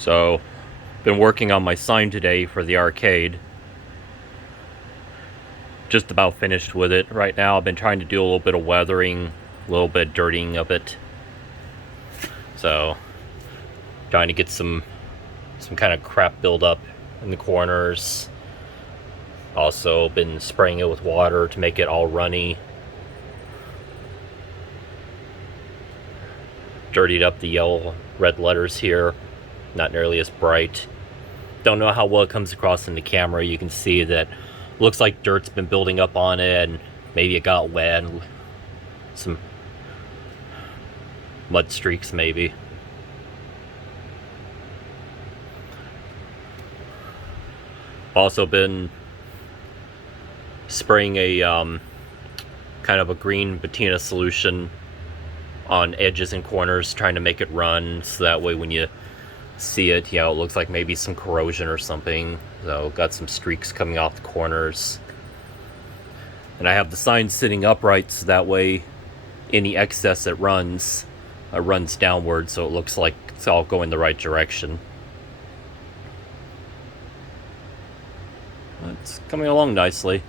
So, been working on my sign today for the arcade. Just about finished with it. Right now I've been trying to do a little bit of weathering, a little bit of dirtying of it. So, trying to get some kind of crap buildup in the corners. Also been spraying it with water to make it all runny. Dirtied up the yellow red letters here, not nearly as bright. Don't know how well it comes across in the camera. You can see that looks like dirt's been building up on it, and maybe it got wet, and some mud streaks maybe. Also been spraying a kind of a green patina solution on edges and corners, trying to make it run so that way when you see it, it looks like maybe some corrosion or something. So got some streaks coming off the corners. And I have the sign sitting upright so that way any excess that runs downward, so it looks like it's all going the right direction. It's coming along nicely.